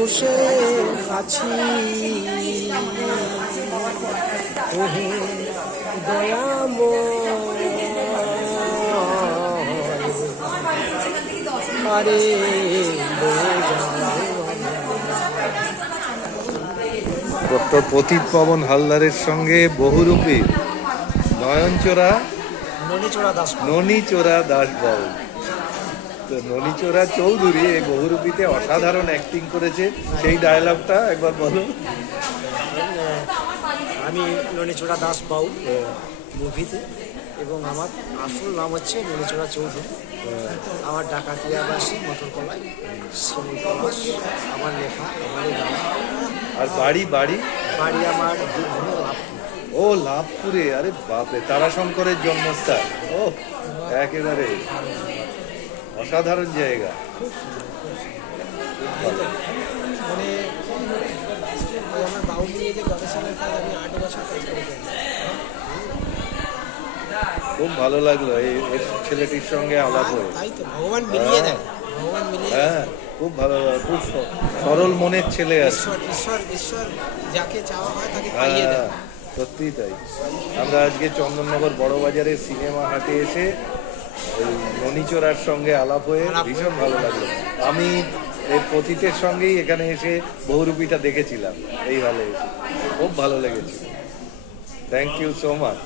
বসে আছি ওহে দয়াময় আরে ডক্টর প্রতীপ পবন হালদারের সঙ্গে বহুরূপী নয়নচোরা ননীচোরা দাসবাবু। তো ননীচোরা চৌধুরী এই বহুরূপীতে অসাধারণ অ্যাক্টিং করেছে, সেই ডায়লগটা একবার বলো। আমি ননীচোরা দাসবাবু মুভিতে, এবং আমার আসল নাম হচ্ছে ননীচোরা চৌধুরী। আমার ডাকাতিয়াবাসী মটরকলায় শ্রীমন্ত পলাশ, আমার লেখা, আমারই গান। আর বাড়ি বাড়ি বাড়ি আমার বীরভূমে লাভপুর। ও লাভপুরে, আরে বাপরে, তারাশঙ্করের জন্মস্থান। ও একেবারে অসাধারণ জায়গা। মানে আমার বাবু নিয়ে যে গবেষণার কাজ, আমি 8 বছর কাজ করেছি। খুব ভালো লাগলো এই ছেলেটির সঙ্গে আলাপ হয়ে। তাই তো, ভগবান মিলিয়ে দেয়, ভগবান মিলিয়ে দেয়। হ্যাঁ, খুব ভালো, খুব সরল মনের ছেলে আর কি। ঈশ্বর যাকে চাওয়া হয় তাকে পাইয়ে দেয়। সত্যিই তাই। আমরা আজকে চন্দননগর বড় বাজারের সিনেমা হাটে এসে এই ননীচোরার সঙ্গে আলাপ হয়ে ভীষণ ভালো লাগলো। আমি এই পতিতের সঙ্গেই এখানে এসে বহুরূপীটা দেখেছিলাম এই হলে এসে, খুব ভালো লেগেছিল। Thank you so much.